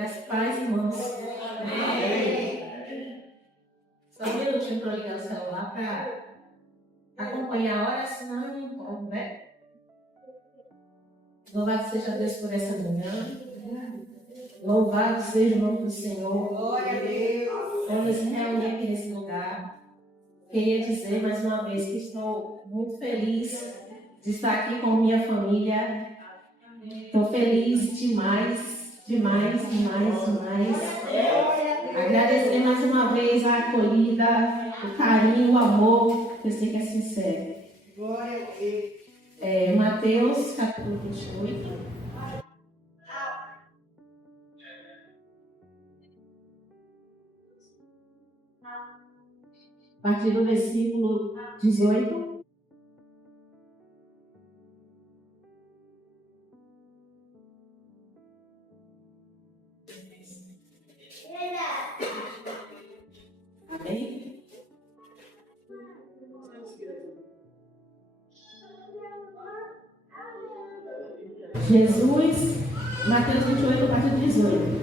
Graças pais e irmãos. Amém. Só um minutinho para ligar o celular para acompanhar a hora, senão eu não encontro, né? Louvado seja Deus por essa manhã. Louvado seja o nome do Senhor. Glória a Deus. Vamos nos reunir aqui nesse lugar. Queria dizer mais uma vez que estou muito feliz de estar aqui com minha família. Estou feliz demais, demais, demais, demais. Agradecer mais uma vez a acolhida, o carinho, o amor, que eu sei que é sincero. Glória a Deus. Mateus, capítulo 28. A partir do versículo 18. Amém? Jesus, Mateus 28, a partir do 18.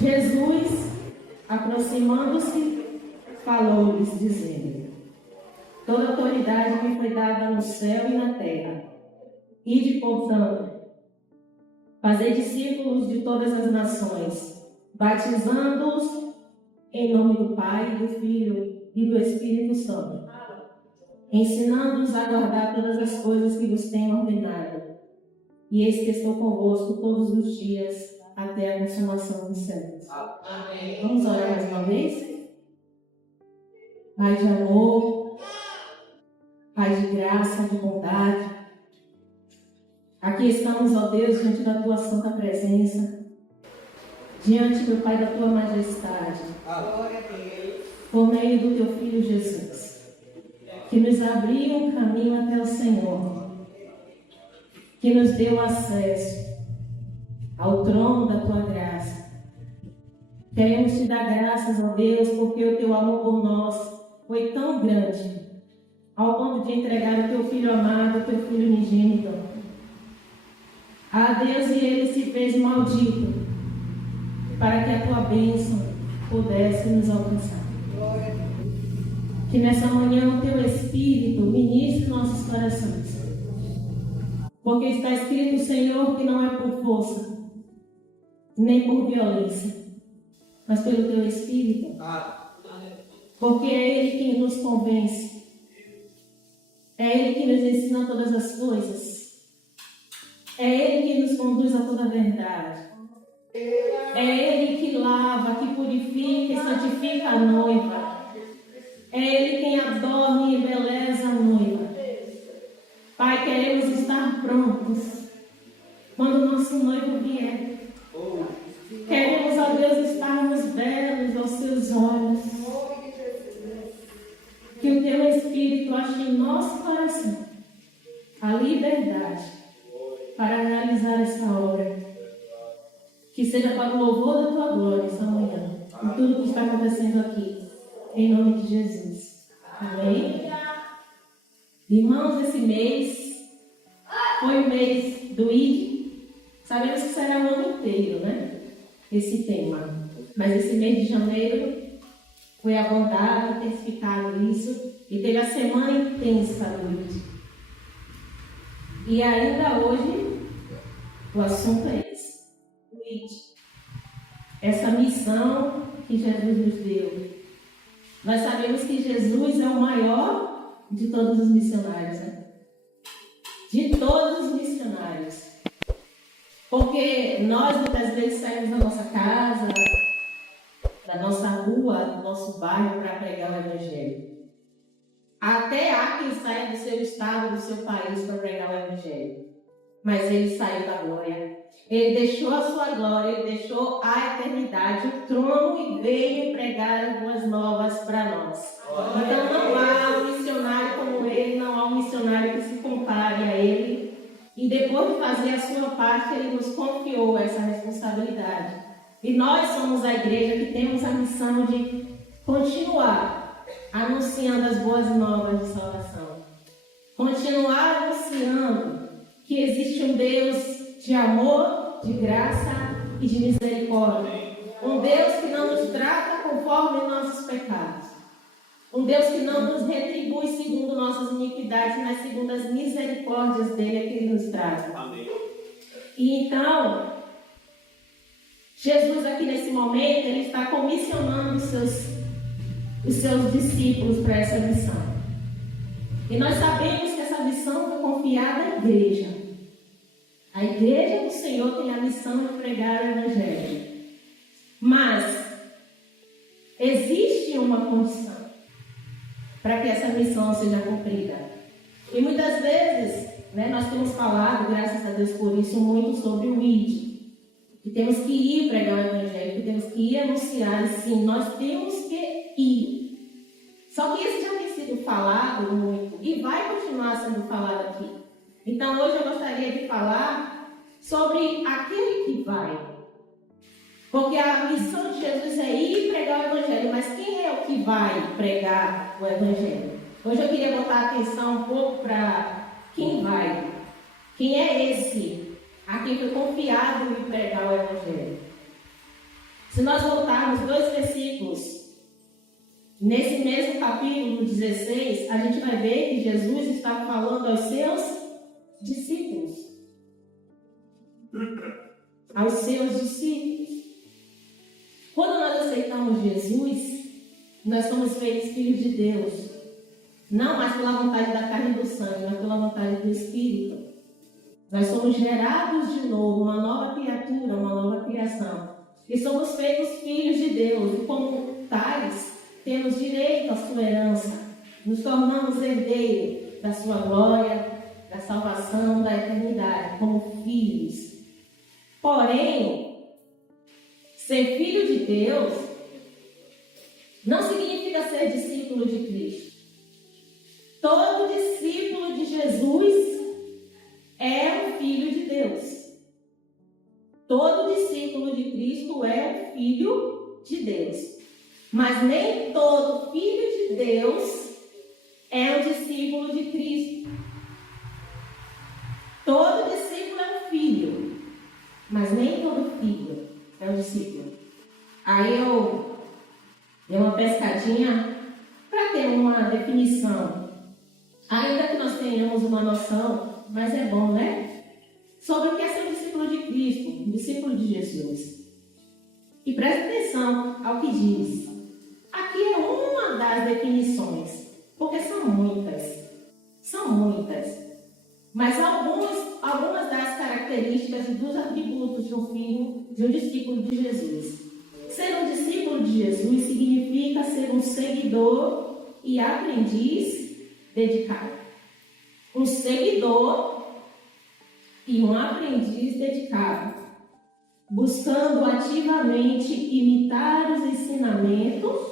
Jesus, aproximando-se, falou-lhes, dizendo: toda autoridade me foi dada no céu e na terra. Ide, portanto, fazei discípulos de todas as nações, batizando-os em nome do Pai, do Filho e do Espírito Santo, ensinando-os a guardar todas as coisas que vos tenho ordenado. E eis que estou convosco todos os dias, até a consumação dos séculos. Amém. Vamos orar mais uma vez? Pai de amor, Pai de graça, de bondade, aqui estamos, ó Deus, diante da Tua santa presença, diante, meu Pai, da Tua majestade, por meio do Teu Filho Jesus, que nos abriu um caminho até o Senhor, que nos deu acesso ao trono da Tua graça. Queremos Te dar graças, ó Deus, porque o Teu amor por nós foi tão grande, ao ponto de entregar o Teu Filho amado, o Teu Filho unigênito. A Deus, e Ele se fez maldito, para que a Tua bênção pudesse nos alcançar. Que nessa manhã o Teu Espírito ministre nossos corações. Porque está escrito, Senhor, que não é por força, nem por violência, mas pelo Teu Espírito. Porque é Ele quem nos convence. É Ele que nos ensina todas as coisas. É Ele que nos conduz a toda a verdade. É Ele que lava, que purifica e santifica a noiva. É Ele quem adorna e embeleza a noiva. Pai, queremos estar prontos quando o nosso noivo vier. Queremos, ó Deus, estarmos belos aos Seus olhos. Que o Teu Espírito ache em nosso coração a liberdade para realizar essa obra. Que seja para o louvor da Tua glória essa manhã, em tudo que está acontecendo aqui, em nome de Jesus. Amém? Irmãos, esse mês foi o mês do ID. Sabemos que será o ano inteiro, né? Esse tema. Mas esse mês de janeiro foi abordado, intensificado isso, e teve a semana intensa do ID. E ainda hoje, o assunto é esse, o ID. Essa missão que Jesus nos deu. Nós sabemos que Jesus é o maior de todos os missionários, né? De todos os missionários. Porque nós muitas vezes saímos da nossa casa, da nossa rua, do nosso bairro para pregar o Evangelho. Até há quem saia do seu estado, do seu país para pregar o Evangelho. Mas ele saiu da glória. Ele deixou a sua glória, ele deixou a eternidade, o trono, e veio pregar as boas novas para nós. Então não há um missionário como ele, não há um missionário que se compare a ele. E depois de fazer a sua parte, ele nos confiou essa responsabilidade. E nós somos a igreja que temos a missão de continuar anunciando as boas novas de salvação. Continuar anunciando que existe um Deus de amor, de graça e de misericórdia. Um Deus que não nos trata conforme nossos pecados. Um Deus que não nos retribui segundo nossas iniquidades, mas segundo as misericórdias dele é que ele nos trata. Amém. E então, Jesus aqui nesse momento, ele está comissionando os seus discípulos para essa missão. E nós sabemos que essa missão foi confiada à igreja. A igreja do Senhor tem a missão de pregar o Evangelho. Mas existe uma condição para que essa missão seja cumprida. E muitas vezes, nós temos falado, graças a Deus por isso, muito sobre o ID. Que temos que ir pregar o Evangelho, que temos que ir anunciar, e sim, nós temos que ir. Só que isso já tem sido falado muito e vai continuar sendo falado aqui. Então hoje eu gostaria de falar sobre aquele que vai. Porque a missão de Jesus é ir pregar o Evangelho, mas quem é o que vai pregar o Evangelho? Hoje eu queria botar a atenção um pouco para quem vai. Quem é esse a quem foi confiado em pregar o Evangelho? Se nós voltarmos 2 versículos, nesse mesmo capítulo 16, a gente vai ver que Jesus está falando aos seus discípulos. Aos seus discípulos. Quando nós aceitamos Jesus, nós somos feitos filhos de Deus. Não mais pela vontade da carne e do sangue, mas pela vontade do Espírito. Nós somos gerados de novo, uma nova criatura, uma nova criação. E somos feitos filhos de Deus. E como tais, temos direito à sua herança. Nos tornamos herdeiros da sua glória, da salvação, da eternidade, como filhos. Porém, ser filho de Deus não significa ser discípulo de Cristo. Todo discípulo de Jesus é um filho de Deus. Todo discípulo de Cristo é um filho de Deus. Mas nem todo filho de Deus é um discípulo de Cristo. Todo discípulo é um filho, mas nem todo filho é um discípulo. Aí eu dei uma pescadinha para ter uma definição. Ainda que nós tenhamos uma noção, mas é bom, sobre o que é ser um discípulo de Cristo, um discípulo de Jesus. E preste atenção ao que diz. Aqui é uma das definições, porque são muitas. São muitas. Mas algumas das características e dos atributos de um filho, de um discípulo de Jesus. Ser um discípulo de Jesus significa ser um seguidor e aprendiz dedicado. Um seguidor e um aprendiz dedicado, buscando ativamente imitar os ensinamentos,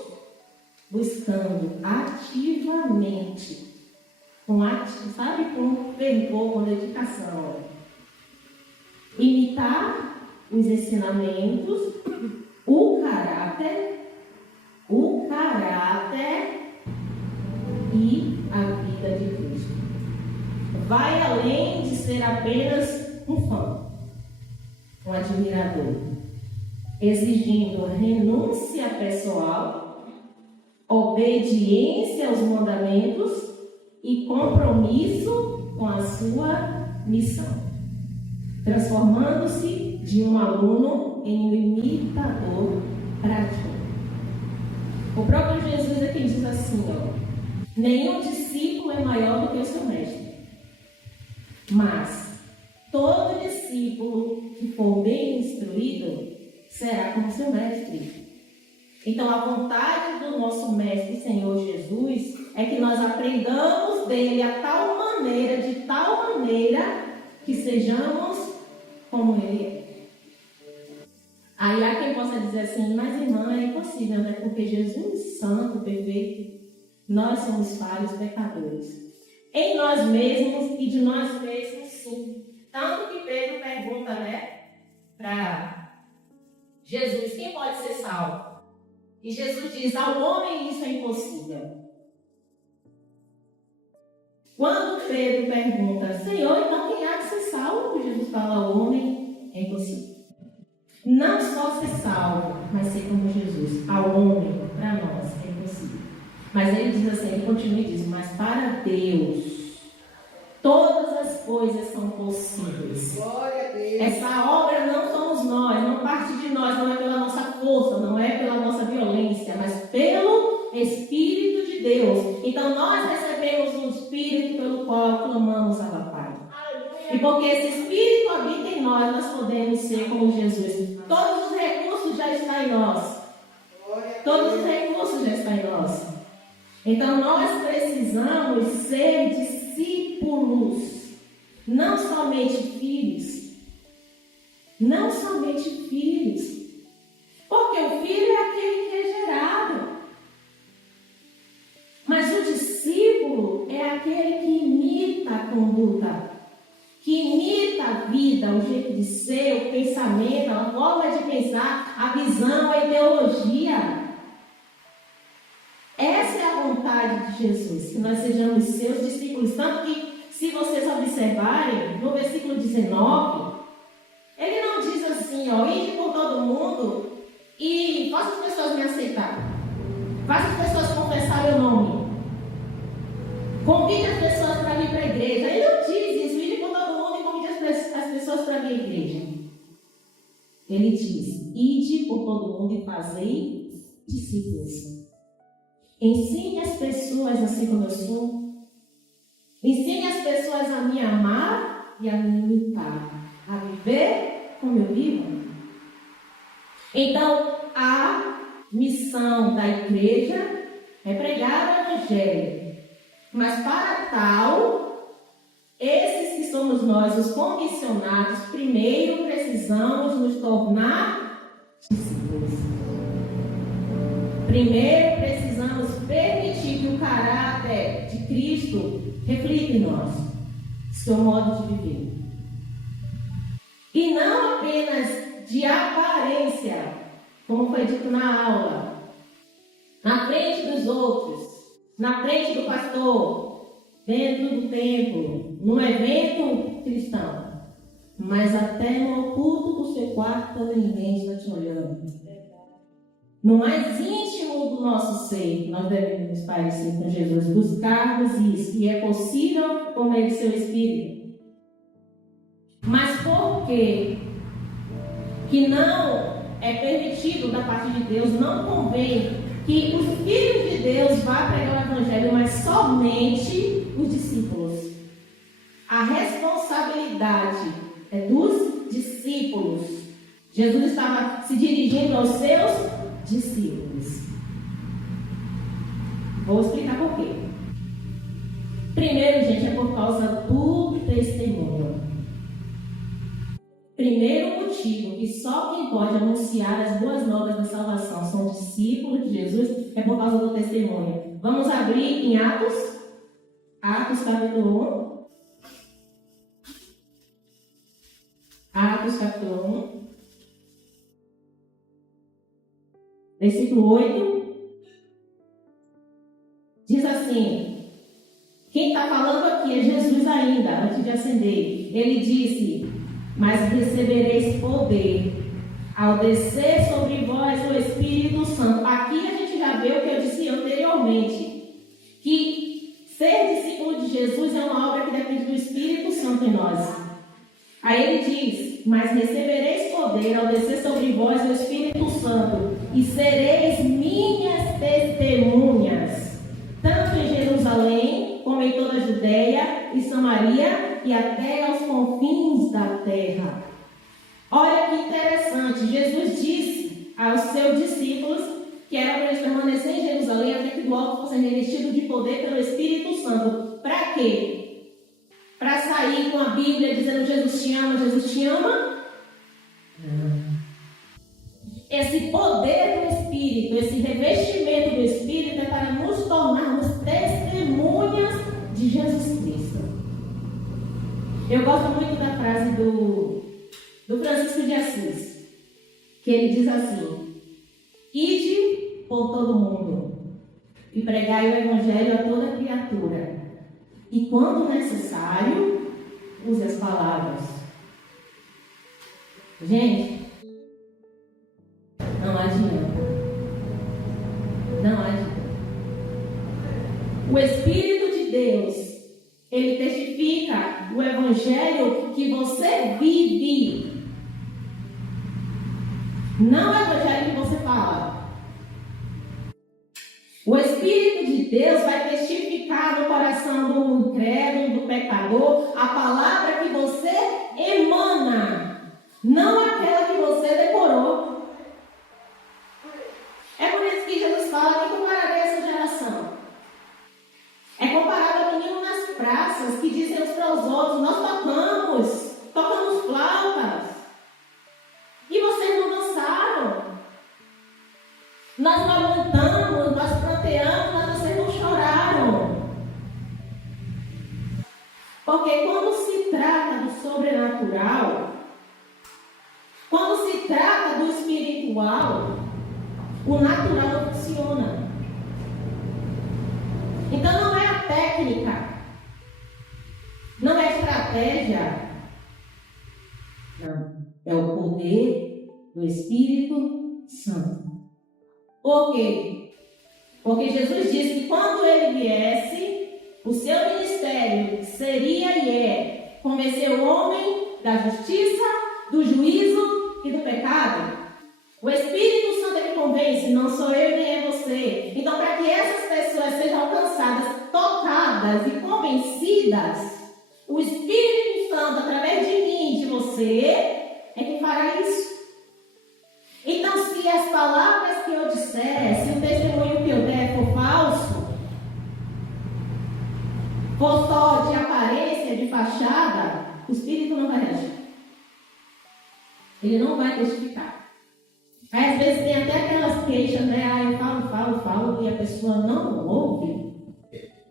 com fervor, com dedicação. Imitar os ensinamentos, o caráter e a vida de Cristo. Vai além de ser apenas um fã, um admirador, exigindo renúncia pessoal, obediência aos mandamentos e compromisso com a sua missão, transformando-se de um aluno em um imitador prático. O próprio Jesus é quem diz assim, nenhum discípulo é maior do que o seu mestre, mas todo discípulo que for bem instruído será como seu mestre. Então a vontade do nosso mestre Senhor Jesus é que nós aprendamos dele de tal maneira que sejamos como ele é. Aí há quem possa dizer assim, mas irmã, é impossível, porque Jesus, santo, perfeito, nós somos falhos pecadores. Em nós mesmos e de nós mesmos, sim. Tanto que Pedro pergunta, para Jesus, quem pode ser salvo? E Jesus diz, ao homem isso é impossível. Quando Pedro pergunta, Senhor, então quem há de ser salvo? Jesus fala, ao homem é impossível. não só ser salvo, mas ser como Jesus. Ao homem, para nós, é impossível. Mas ele diz assim, ele continua e diz, mas para Deus, todas as coisas são possíveis. Glória a Deus. Essa obra não somos nós, não parte de nós, não é pela nossa força, não é pela nossa violência, mas pelo Espírito de Deus. Então nós recebemos um Espírito pelo qual clamamos ao Pai. E porque esse Espírito habita em nós, nós podemos ser como Jesus. Todos os recursos já estão em nós. Todos os recursos já estão em nós. Então nós precisamos ser discípulos, não somente filhos. Não somente filhos. Porque o filho é aquele que é gerado. Mas o discípulo é aquele que imita a conduta, que imita a vida, o jeito de ser, o pensamento, a forma de pensar, a visão, a ideologia. Essa é a vontade de Jesus, que nós sejamos seus discípulos. Tanto que, se vocês observarem, no versículo 19, ele não diz assim, ó, ide por todo mundo e faça as pessoas me aceitarem. Faça as pessoas confessarem o nome. Convide as pessoas para vir para a igreja. Ele não diz isso, ide por todo mundo e convide as pessoas para vir à igreja. Ele diz, ide por todo mundo e fazei discípulos. Ensine as pessoas assim como eu sou. Ensine as pessoas a me amar e a me imitar. A viver como eu vivo. Então, a missão da igreja é pregar o Evangelho. Mas para tal, esses que somos nós, os comissionados, primeiro precisamos nos tornar discípulos. Primeiro precisamos permitir que o caráter de Cristo reflita em nós, seu modo de viver. E não apenas de aparência, como foi dito na aula, na frente dos outros, na frente do pastor, dentro do templo, num evento cristão, mas até no oculto do seu quarto, quando ninguém está te olhando. No mais íntimo do nosso ser, nós devemos nos parecer com Jesus, buscarmos isso, e é possível com ele, seu Espírito. Mas por quê? Que não é permitido da parte de Deus, não convém que os filhos de Deus vá pregar o Evangelho, mas somente os discípulos. A responsabilidade é dos discípulos. Jesus estava se dirigindo aos seus discípulos. Vou explicar por quê. Primeiro, gente, é por causa do testemunho. Primeiro motivo que só quem pode anunciar as boas novas da salvação são discípulos de Jesus é por causa do testemunho. Vamos abrir em Atos capítulo 1. Atos capítulo 1. Versículo 8. Diz assim, quem está falando aqui é Jesus ainda, antes de ascender. Ele disse, mas recebereis poder ao descer sobre vós o Espírito Santo. Aqui a gente já vê o que eu disse anteriormente, que ser discípulo de Jesus é uma obra que depende do Espírito Santo em nós. Aí ele diz, mas recebereis poder ao descer sobre vós o Espírito Santo, e sereis minhas testemunhas, tanto em Jerusalém, como em toda a Judeia e Samaria, e até aos confins da terra. Olha que interessante, Jesus disse aos seus discípulos que era para eles permanecer em Jerusalém até que do alto fossem revestidos de poder pelo Espírito Santo. Para quê? Para sair com a Bíblia dizendo Jesus te ama, Jesus te ama? Não. Esse poder do Espírito, esse revestimento do Espírito é para nos tornarmos testemunhas de Jesus Cristo. Eu gosto muito da frase do Francisco de Assis, que ele diz assim, ide por todo mundo e pregai o Evangelho a toda criatura, e quando necessário, use as palavras. Gente, adianta. Não adianta. O Espírito de Deus, ele testifica o Evangelho que você vive. Não é o Evangelho que você fala. O Espírito de Deus vai testificar no coração do incrédulo, do pecador, a palavra que você emana, não aquela que você decorou. É por isso que Jesus fala: que compararei essa geração? É comparado a menino nas praças que dizem uns para os outros: nós tocamos flautas, e vocês não dançaram. Nós lamentamos, nós pranteamos, mas vocês não choraram. Porque quando se trata do sobrenatural, quando se trata do espiritual, o natural não funciona. Então não é a técnica, não é a estratégia, não. É o poder do Espírito Santo. Por quê? Porque Jesus disse que quando ele viesse, o seu ministério seria e é convencer o homem da justiça, do juízo e do pecado. O Espírito Santo ele convence, não sou eu nem é você. Então, para que essas pessoas sejam alcançadas, tocadas e convencidas, o Espírito Santo, através de mim e de você, é que fará isso. Então, se as palavras que eu disser, se o testemunho que eu der for falso, for só de aparência, de fachada, o Espírito não vai reagir. Ele não vai testificar. Aí, às vezes tem até aquelas queixas, né? Ah, eu falo, e a pessoa não ouve.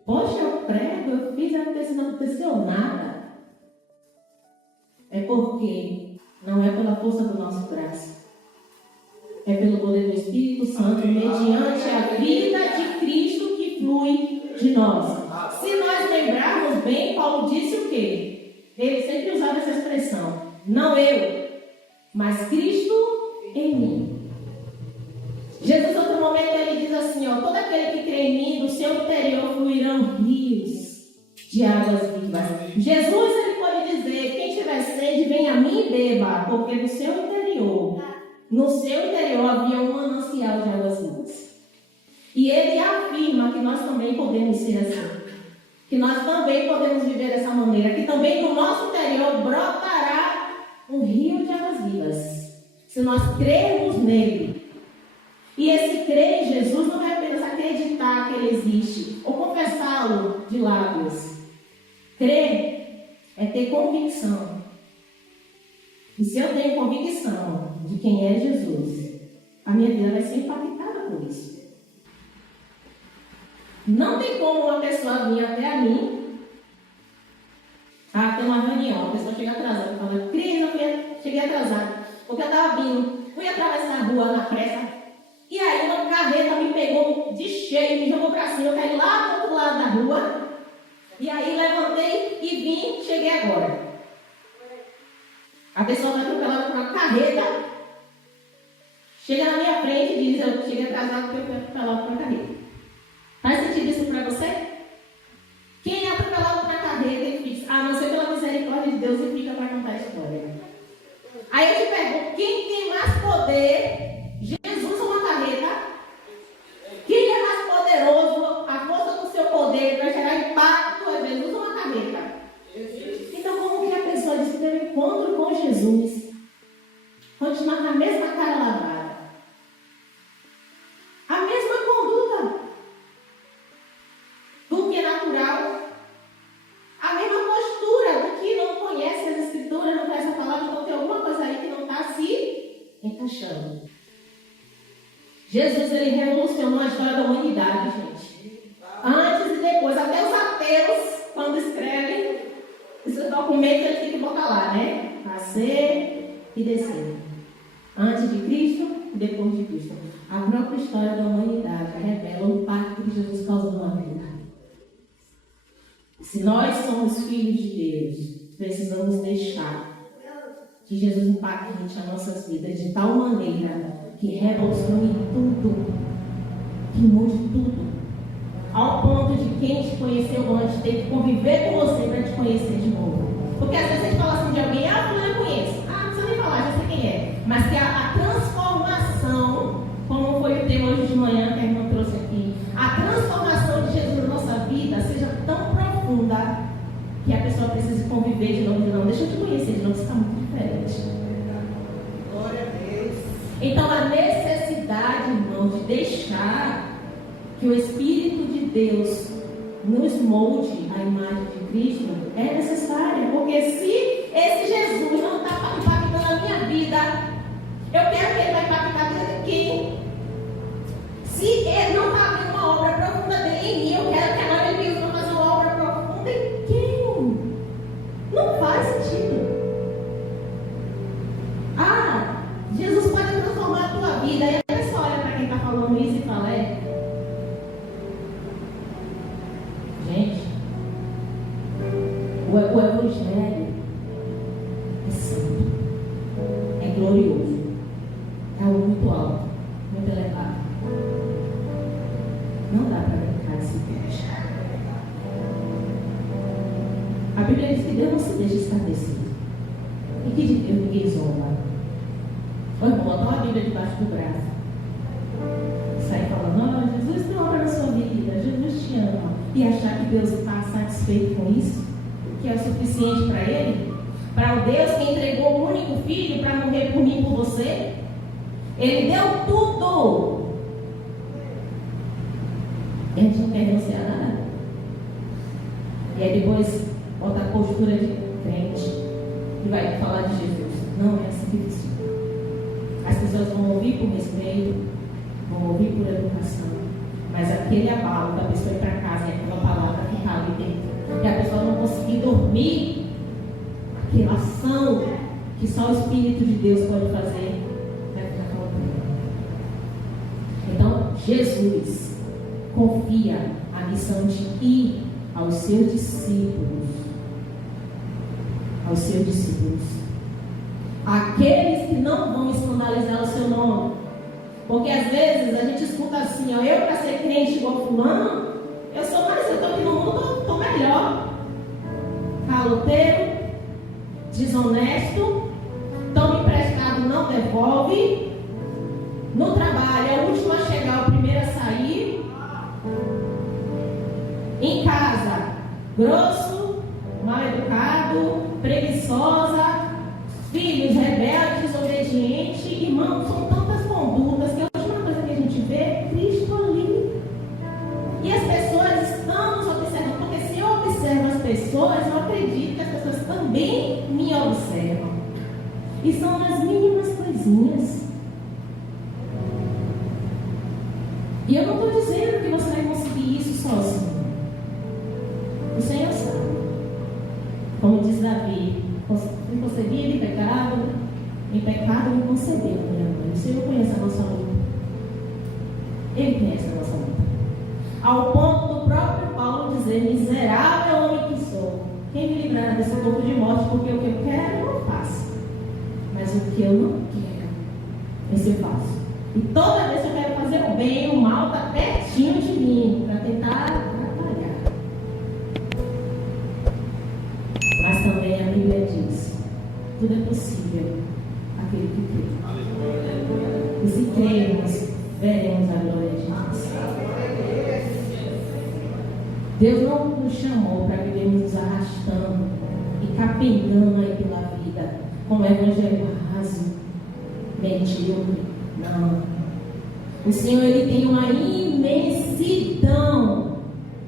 Poxa, eu prego, eu fiz, não aconteceu nada. É porque não é pela força do nosso braço. É pelo poder do Espírito Santo, mediante a vida de Cristo que flui de nós. Se nós lembrarmos bem, Paulo disse o quê? Ele sempre usava essa expressão: não eu, mas Cristo em mim. Jesus, em outro momento, ele diz assim: ó, todo aquele que crê em mim, do seu interior fluirão rios de águas vivas. Jesus, ele pode dizer: quem tiver sede, venha a mim e beba, porque no seu interior havia um manancial de águas vivas. E ele afirma que nós também podemos ser assim, que nós também podemos viver dessa maneira, que também no nosso interior brotará um rio de águas vivas, se nós crermos nele. E esse crer em Jesus não é apenas acreditar que ele existe ou confessá-lo de lábios. Crer é ter convicção. E se eu tenho convicção de quem é Jesus, a minha vida vai ser impactada por isso. Não tem como uma pessoa vir até a mim, tem uma reunião, a pessoa chega atrasada, fala: Cris, eu cheguei atrasada, porque eu estava vindo, fui atravessar a rua na pressa, e aí uma carreta me pegou de cheio, me jogou para cima, eu caí lá do outro lado da rua, e aí levantei e vim, cheguei agora. A pessoa vai atropelada por uma carreta, chega na minha frente e diz: eu cheguei atrasado porque eu fui atropelado por uma carreta. Faz sentido isso para você? Quem é atropelado por uma carreta e diz: a não ser pela misericórdia de Deus, e fica para contar a história. Aí eu te pergunto: quem tem mais poder, Jesus ou uma carreta? Quem é mais poderoso, a força do seu poder para gerar impacto, é Jesus ou uma carreta? Então, como que a pessoa diz que teve um encontro com Jesus, continuar com a mesma cara lavada, a mesma conduta do que é natural, a mesma postura do que não conhece as Escrituras, não conhece a palavra, então tem alguma coisa aí que não está se encaixando. Jesus, ele revolucionou a história da humanidade, gente. Antes e depois, até os ateus, quando escrevem esses documentos, eles têm que botar lá, né? Nascer e descer. Antes de Cristo e depois de Cristo. A própria história da humanidade revela o impacto que Jesus causou na vida. Se nós somos filhos de Deus, precisamos deixar que Jesus impacte as nossas vidas de tal maneira que revolucione tudo, que mude tudo, ao ponto de quem te conheceu antes ter que conviver com você para te conhecer de novo. Porque às vezes a gente fala assim de alguém, eu conheço, não precisa nem falar, já sei quem é. Mas que a transformação, como foi o tema hoje de manhã que a irmã trouxe aqui, a transformação de Jesus na nossa vida seja tão profunda que a pessoa precise conviver de novo. Não, deixa eu te conhecer de novo, você está muito diferente. Glória a Deus. Então a necessidade, irmão, de deixar que o Espírito de Deus nos molde a imagem de Cristo é necessária, porque se esse Jesus não está impactando a minha vida, eu quero que ele vai impactar a vida de quem? Se ele não está abrindo uma obra profunda dele em mim, eu quero que agora ele venha fazer uma obra profunda em quem? Não faz sentido. Jesus pode transformar a tua vida. E a pessoa olha para quem está falando isso e fala, gente, o Evangelho é santo, é glorioso, é algo muito alto, muito elevado. Não dá para brincar desse peixe. A Bíblia diz que Deus não se deixa estabelecido. E que de Deus ninguém zomba. Ô irmão, bota a Bíblia debaixo do braço. Sai falando, Jesus tem obra na sua vida, Jesus te ama. E achar que Deus está satisfeito com isso, que é o suficiente para Ele, para o Deus que entregou o único filho para morrer por mim e por você. Ele deu tudo. A gente não quer renunciar a nada. E aí depois bota a postura de crente e vai falar de Jesus. Não é assim que funciona. As pessoas vão ouvir por respeito, vão ouvir por educação, mas aquele abalo da pessoa ir para casa e aquela palavra ficar ali dentro, e a pessoa não conseguir dormir, aquela ação que só o Espírito de Deus pode fazer, vai ficar faltando. Então, Jesus confia a missão de ir aos seus discípulos, aqueles que não vão escandalizar o seu nome. Porque às vezes a gente escuta assim, eu para ser crente igual fulano, eu estou aqui no mundo, estou melhor. Caloteiro, desonesto, toma emprestado, não devolve. No trabalho é o último a chegar, o primeiro a sair. Em casa, grosso, mal educado, preguiçosa, filhos rebeldes, desobedientes. Irmãos, são tantas condutas que a última coisa que a gente vê é Cristo ali. E as pessoas estão nos observando, porque se eu observo as pessoas, eu acredito que as pessoas também me observam. E são nas mínimas coisinhas. E eu não estou dizendo que você vai conseguir isso sozinho. O Senhor sabe. Como diz Davi, me concebia em pecado me concebeu, minha mãe. O Senhor conhece a nossa luta. Ele conhece a nossa luta. Ao ponto do próprio Paulo dizer, miserável homem que sou, quem me livrará desse corpo de morte, porque o que eu quero eu não faço, mas o que eu não quero, esse eu faço. E toda vez que eu quero fazer o bem, o mal está pertinho de mim, para tentar atrapalhar. Mas também a Bíblia diz, tudo é possível aquele que crê. E se crermos, veremos a glória de Deus. Deus não nos chamou para vivermos nos arrastando e capengando aí pela vida com o evangelho raso, medíocre. Não. O Senhor, Ele tem uma imensidão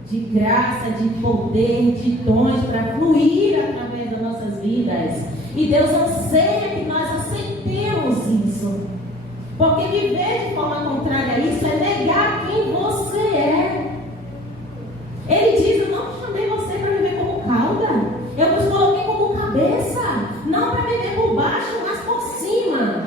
de graça, de poder, de dons para fluir através das nossas vidas. E Deus anseia que nós aceitemos isso. Porque viver de forma contrária a isso é negar quem você é. Ele diz, eu não chamei você para viver como cauda. Eu vos coloquei como cabeça. Não para viver por baixo, mas por cima.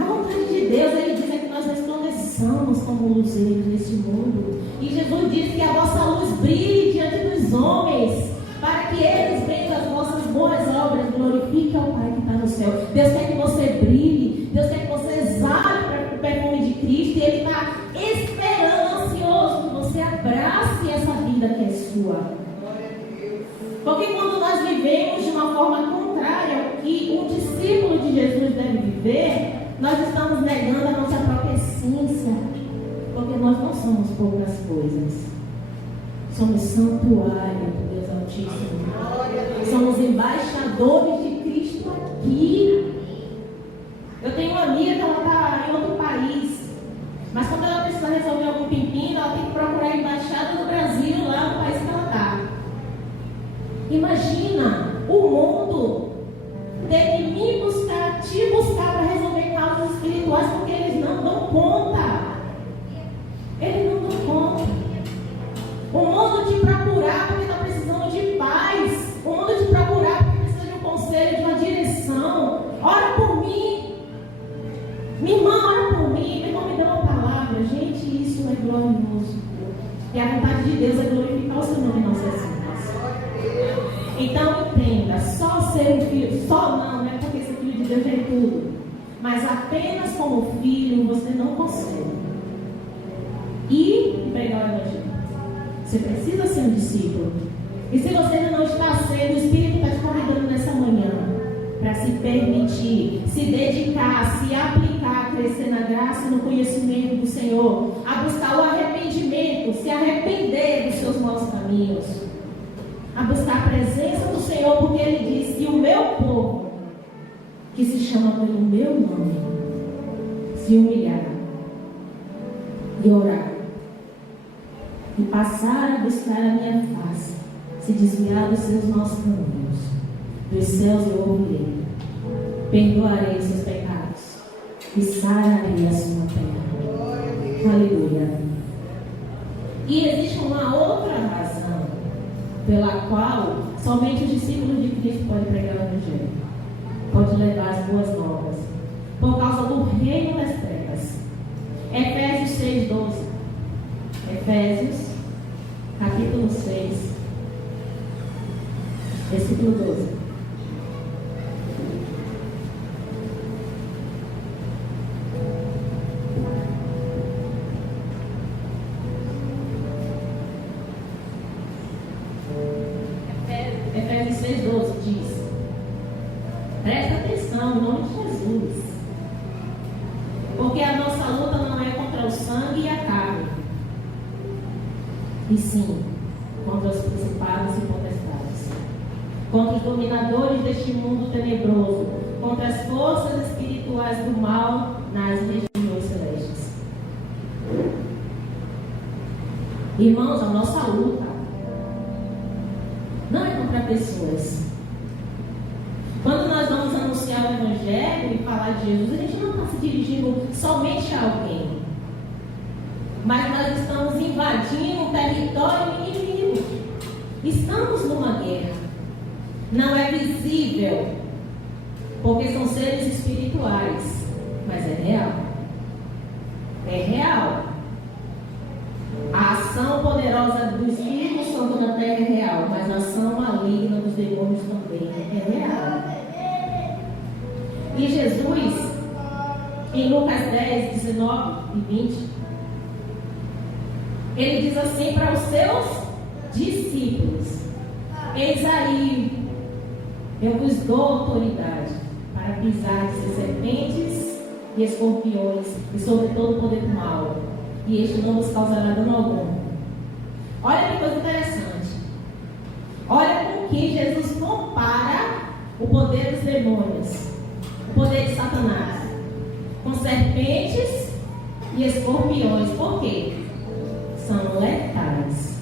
A vontade de Deus, Ele diz que nós resplandeçamos como luzeiros neste mundo. E Jesus diz que a vossa luz brilhe diante dos homens, para que eles vejam as vossas boas obras, glorifiquem ao Pai que está no céu. Deus quer que você brilhe, Deus quer que você sua. Porque quando nós vivemos de uma forma contrária ao que um discípulo de Jesus deve viver, nós estamos negando a nossa própria essência. Porque nós não somos poucas coisas. Somos santuário do Deus Altíssimo. Somos embaixadores de Cristo aqui. Eu tenho uma amiga que ela está em outro país. Mas quando ela precisa resolver algum pepino, ela tem que procurar a embaixada do Brasil lá no país que ela está. Imagina o mundo ter que me buscar, te buscar para resolver causas espirituais, porque eles não dão conta. Eles não dão conta. O mundo te procurar porque está precisando de paz. O mundo te procurar porque precisa de um conselho, de uma direção. Ora por mim. Minha irmã, ora por mim. Meu irmão me deu uma palavra. Gente, isso é glorioso. E a vontade de Deus é glorificar o seu nome em nossas vidas. Então entenda, só ser um filho, só não é porque ser filho de Deus é tudo. Mas apenas como filho você não consegue. E pregar o evangelho. Você precisa ser um discípulo. E se você ainda não está sendo, o Espírito está te convidando nessa manhã para se permitir, se dedicar, se aplicar, crescer na graça e no conhecimento do Senhor, a buscar o arrependimento, se arrepender dos seus maus caminhos, a buscar a presença do Senhor, porque Ele diz que o meu povo, que se chama pelo meu nome, se humilhar e orar e passar a buscar a minha face, se desviar dos seus maus caminhos, dos céus eu ouvirei, perdoarei seus pecados e sararei a sua terra. Aleluia. E existe uma outra razão pela qual somente os discípulos de Cristo podem pregar o Evangelho, pode levar as boas novas, por causa do reino das trevas. Efésios 6:12. Efésios, capítulo 6, versículo 12. Efésios 6:12 diz: presta atenção, em nome de Jesus, porque a nossa luta não é contra o sangue e a carne, e sim contra os principados e potestades, contra os dominadores deste mundo tenebroso, contra as forças espirituais do mal nas regiões celestes. Irmãos, a nossa luta não é contra pessoas. Quando nós vamos anunciar o Evangelho e falar de Jesus, a gente não está se dirigindo somente a alguém, mas nós estamos invadindo um território inimigo. Estamos numa guerra. Não é visível, porque são seres espirituais, mas é real. É real. A ação poderosa do Espírito Santo na terra é real, mas a ação maligna dos demônios também é real. E Jesus, em Lucas 10, 19 e 20, ele diz assim para os seus discípulos: eis aí, eu vos dou autoridade para pisar de serpentes e escorpiões e sobre todo o poder do mal, e este não vos causará dano algum. Olha que coisa interessante. Olha com que Jesus compara o poder dos demônios, o poder de Satanás, com serpentes e escorpiões. Por quê? São letais.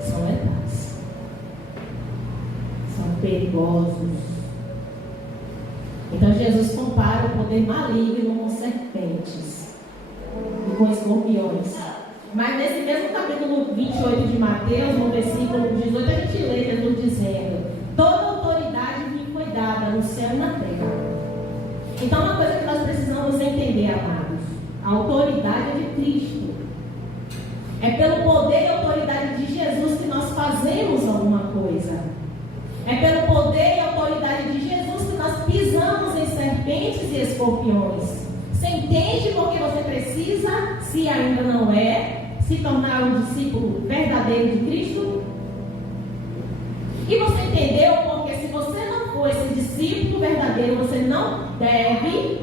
São letais. São perigosos. Então Jesus compara o poder maligno com serpentes e com escorpiões. Mas nesse mesmo capítulo 28 de Mateus, no versículo 18, a gente lê Jesus dizendo: toda autoridade me foi dada no céu e na terra. Então uma coisa que nós precisamos entender, amados, a autoridade é de Cristo. É pelo poder e autoridade de Jesus que nós fazemos alguma coisa. É pelo poder e autoridade de Jesus que nós pisamos em serpentes e escorpiões. Você entende porque você precisa, se ainda não é, se tornar um discípulo verdadeiro de Cristo? E você entendeu? Porque se você não for esse discípulo verdadeiro, você não deve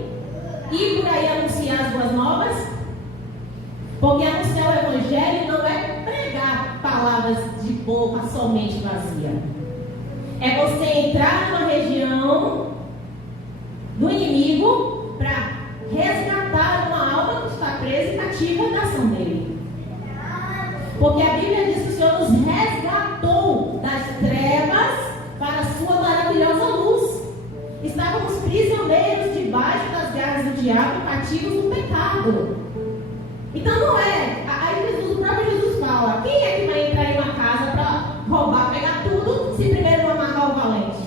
ir por aí anunciar as boas novas. Porque anunciar o Evangelho não é pregar palavras de boca somente vazia. É você entrar numa região do inimigo para resgatar uma alma que está presa e cativa da ação dele. Porque a Bíblia diz que o Senhor nos resgatou das trevas para a sua maravilhosa luz. Estávamos prisioneiros debaixo das garras do diabo, cativos do pecado. Então não é. Aí Jesus, o próprio Jesus fala: quem é que vai entrar em uma casa para roubar, pegar tudo, se primeiro não amarrar o valente?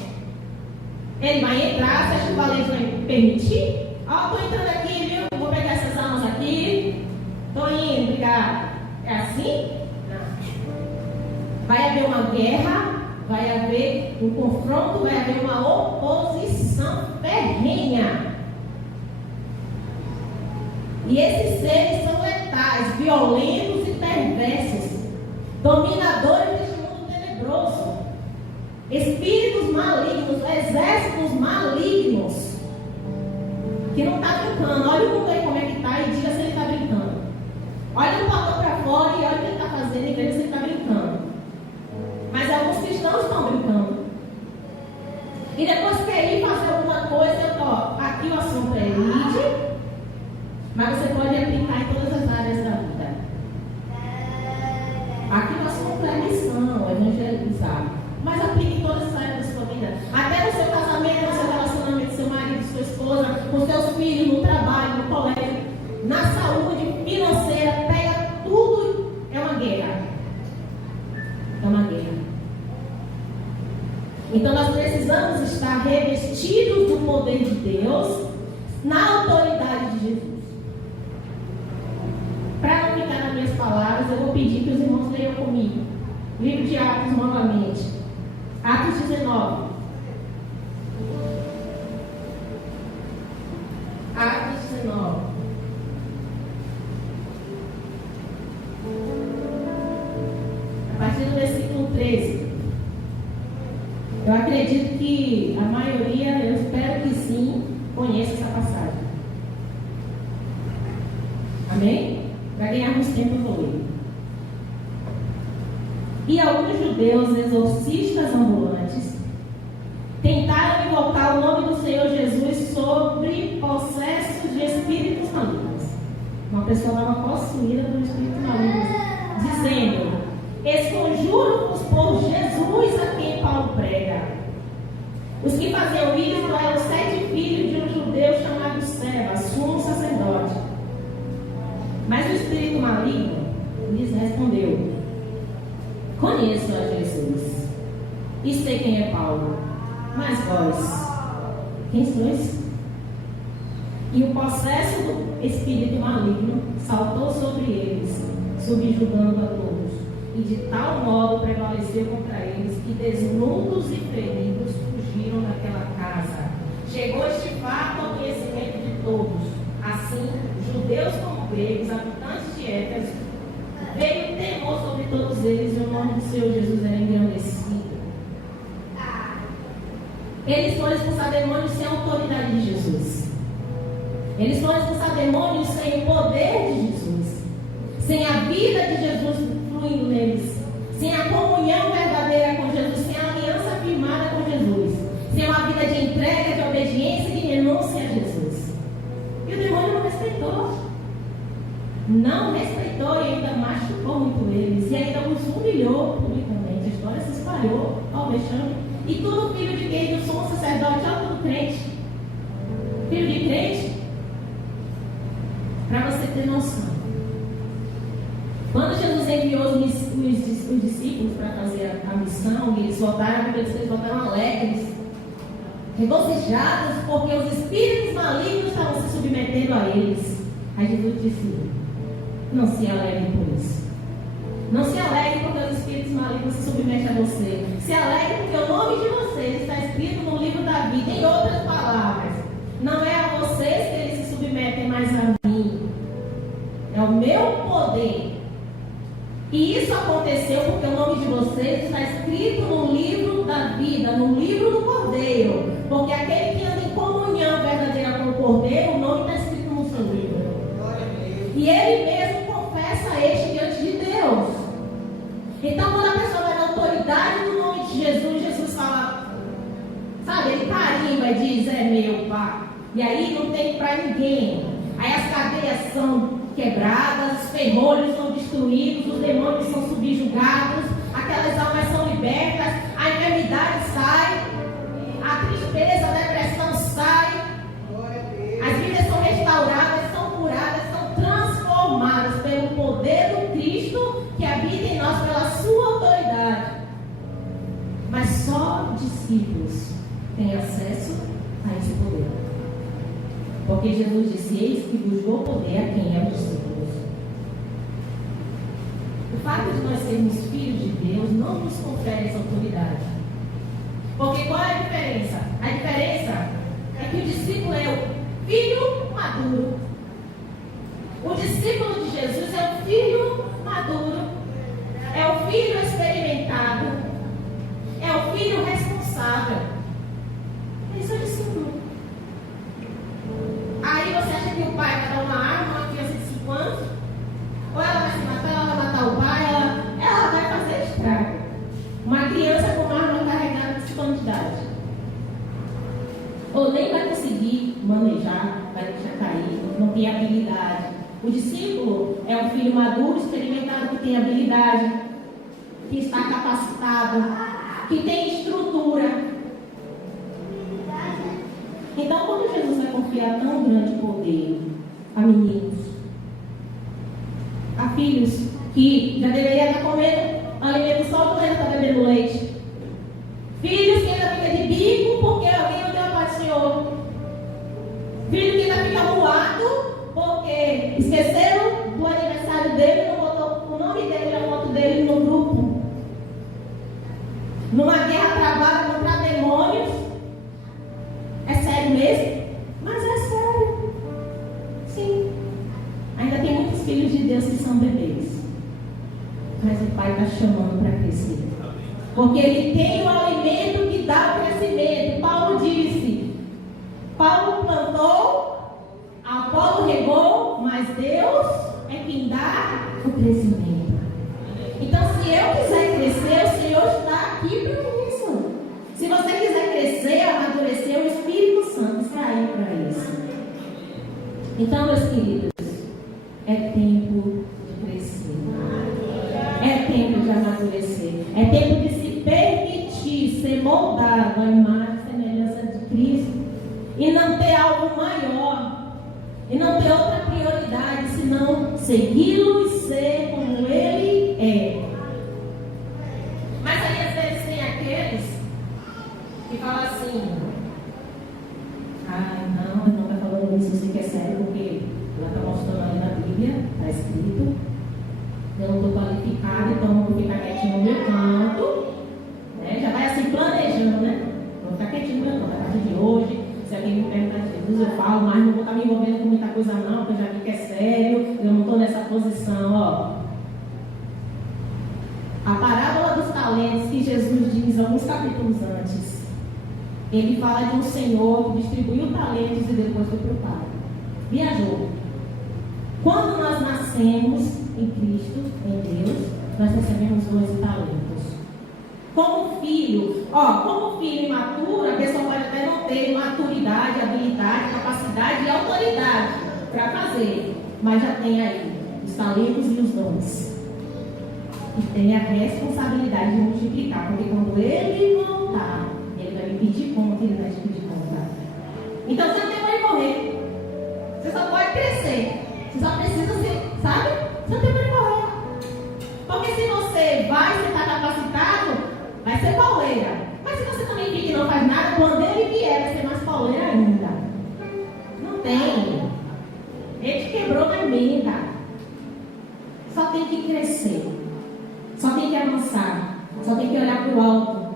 Ele vai entrar, você acha que o valente vai permitir? Ó, estou entrando aqui, viu? Vou pegar essas almas aqui. Estou indo, obrigado. É assim? Não. Vai haver uma guerra, vai haver um confronto, vai haver uma oposição ferrenha. E esses seres são letais, violentos e perversos, dominadores deste mundo tenebroso, espíritos malignos, exércitos malignos, que não está brincando. Olha o mundo aí como é que está e diga se ele está brincando. Olha o portão para fora e olha o que ele está fazendo e veja se ele está brincando. Mas alguns cristãos estão brincando. E depois quer ir fazer alguma coisa, ó, aqui o assunto é elite. Mas você pode aplicar em todas as áreas da vida. Aqui nós somos a missão, evangelizar. Mas aplique em todas as áreas da sua vida. Até no seu casamento, no seu relacionamento com seu marido, sua esposa, com seus filhos, no trabalho, no colégio, na saúde financeira, pega tudo. É uma guerra. É uma guerra. Então nós precisamos estar revestidos do poder de Deus, na autoridade de Jesus. Para não ficar nas minhas palavras, eu vou pedir que os irmãos leiam comigo. Livro de Atos novamente. Atos 19. Atos 19. A partir do versículo 13. Eu acredito que a maioria, eu espero que sim, conheça essa passagem. Amém? Para ganharmos tempo, eu vou ler. E alguns judeus exorcistas ambulantes tentaram invocar o nome do Senhor Jesus sobre possessos de espíritos malignos. Uma pessoa estava possuída por espíritos malignos, dizendo: esconjuro-vos por Jesus a quem Paulo prega. Os que faziam isso eram 7 filhos de um judeu chamado Seba, sumo sacerdote. Mas o espírito maligno lhes respondeu: conheço a Jesus e sei quem é Paulo, mas vós, quem sois? E o possesso do espírito maligno saltou sobre eles, subjugando a todos, e de tal modo prevaleceu contra eles que desnudos e feridos fugiram daquela casa. Chegou este fato ao conhecimento de todos. Assim, judeus como gregos, habitantes de Éfeso, veio temor sobre todos eles e o nome do Senhor Jesus era engrandecido. Eles foram expulsar demônios sem a autoridade de Jesus. Eles foram expulsar demônios sem o poder de Jesus, sem a vida de Jesus fluindo neles, sem a comunhão verdadeira com Jesus, sem a aliança firmada com Jesus, sem uma vida de entrega, de obediência e de renúncia a Jesus. E o demônio não respeitou. Não respeitou e ainda machucou muito eles. E ainda os humilhou publicamente. A história se espalhou ao vexame. E tudo filho de quem? Do sumo sacerdote, ó, tudo crente. Filho de crente. Para você ter noção. Quando Jesus enviou os discípulos para fazer a missão, e eles voltaram, eles voltaram alegres, regozijados, porque os espíritos malignos estavam se submetendo a eles. Aí Jesus disse: não se alegre por isso. Não se alegre porque os espíritos malignos se submetem a você. Se alegre porque o nome de vocês está escrito no livro da vida. Em outras palavras, não é a vocês que eles se submetem, mas a mim. É o meu poder E isso aconteceu porque o nome de vocês está escrito no livro da vida, no livro do Cordeiro. Porque aquele que anda em comunhão verdadeira com o Cordeiro, o nome está escrito no seu livro. E ele mesmo confessa este diante de Deus. Então, quando a pessoa vai na autoridade do nome de Jesus, Jesus fala, sabe, ele carimba e diz, é meu, pá. E aí não tem para ninguém. Aí as cadeias são quebradas, os ferrolhos são destruídos, os demônios são subjugados, aquelas almas são libertas, a enfermidade sai, a tristeza, a depressão sai, as vidas são restauradas, são curadas, são transformadas pelo poder do Cristo que habita em nós pela sua autoridade. Mas só discípulos têm acesso a esse poder. Porque Jesus disse, eis que vos dou poder a quem é os discípulos. O fato de nós sermos filhos de Deus não nos confere essa autoridade. Porque qual é a diferença? A diferença é que o discípulo é o filho maduro. O discípulo de Jesus é o filho maduro. É o filho experimentado. É o filho responsável. Esse é o discípulo. Aí você acha que o pai vai dar uma arma a uma criança de 5 anos? Ou ela vai se matar, ela vai matar o pai, ela vai fazer estrago. Uma criança com uma arma carregada de 5 anos de idade. Ou nem vai conseguir manejar, vai deixar cair, não tem habilidade. O discípulo é um filho maduro, experimentado, que tem habilidade, que está capacitado, que tem estrutura. Então, quando Jesus vai confiar tão grande poder a meninos, a filhos que já deveriam estar comendo alimento só quando ele está bebendo leite, filhos que ainda ficam de bico porque alguém não deu a paz do Senhor, filho que ainda fica muado porque esqueceram do aniversário dele, não botou o nome dele e a foto dele no grupo, numa guerra travada contra demônios. É sério mesmo? Mas é sério. Sim. Ainda tem muitos filhos de Deus que são bebês. Mas o Pai está chamando para crescer. Porque Ele tem o alimento que dá o crescimento. Paulo disse: Paulo plantou, Apolo regou, mas Deus é quem dá o crescimento. Então, se eu quiser crescer, o Senhor está aqui para isso. Se você quiser crescer, amadurecer, o Espírito Santo está aí para isso. Então, meus queridos, é tempo de crescer. É tempo de amadurecer. É tempo de se permitir ser moldado à imagem e semelhança de Cristo. E não ter algo maior. E não ter outra prioridade, senão segui-lo e ser como Ele é. Mas aí, às vezes, tem aqueles que fala assim, não, ele não está falando isso, isso aqui é sério, porque ela está mostrando ali na Bíblia, está escrito, eu não estou qualificada, então eu vou ficar quietinho no meu canto, né? Já vai assim planejando, né? Vou ficar quietinho no meu canto, a partir de hoje, se alguém me perguntar de Jesus, eu falo, mas não vou estar me envolvendo com muita coisa não, porque eu já vi que é sério, eu não estou nessa posição, ó. A parábola dos talentos que Jesus diz alguns capítulos antes, ele fala de um senhor que distribuiu talentos e depois foi para o pai. Viajou. Quando nós nascemos em Cristo, em Deus, nós recebemos 12 talentos. Como filho imaturo, a pessoa pode até não ter maturidade, habilidade, capacidade e autoridade para fazer, mas já tem aí os talentos e os dons. E tem a responsabilidade de multiplicar, porque quando ele voltar, ele vai me pedir conta e ele vai te pedir conta. Então você não tem para correr. Você só pode crescer. Você só precisa ser, sabe? Você não tem para correr. Porque se você está capacitado, vai ser pauleira. Mas se você também fica e não faz nada, quando ele vier, vai ser mais pauleira ainda. Não tem. Ele te quebrou na emenda. Só tem que crescer. Só tem que avançar. Só tem que olhar para o alto.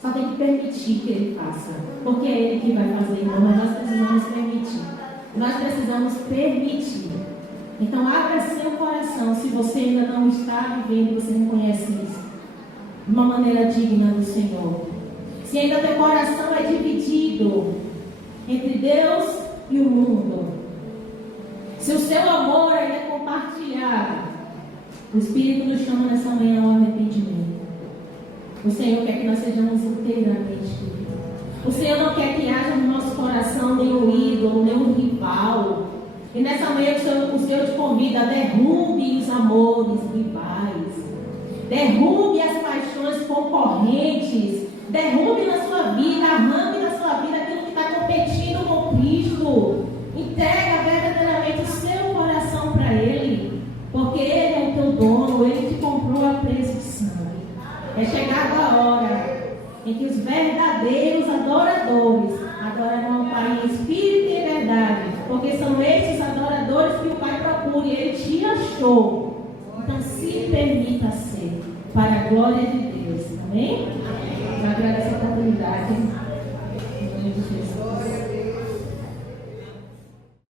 Só tem que permitir que ele faça. Porque é ele que vai fazer, irmão. Mas nós precisamos permitir. Nós precisamos permitir. Então abra seu coração, se você ainda não está vivendo, você não conhece isso, de uma maneira digna do Senhor. Se ainda teu coração é dividido entre Deus e o mundo, se o seu amor ainda é compartilhado, o Espírito nos chama nessa manhã ao arrependimento. O Senhor quer que nós sejamos inteiramente livres. O Senhor não quer que haja no nosso coração nenhum ídolo, nenhum rival. E nessa manhã o Senhor te convida, derrube os amores rivais. Derrube as paixões concorrentes. Derrube na sua vida, arranque na sua vida aquilo que está competindo com Cristo. Entrega verdadeiramente o seu coração para Ele. Porque Ele é o teu dono, Ele te comprou a preço de sangue. É chegada a hora em que os verdadeiros adoradores adorarão o Pai em espírito e em verdade, porque são esses adoradores que o Pai procura e Ele te achou. Então se permita ser, para a glória de Deus. Amém? Eu agradeço a oportunidade.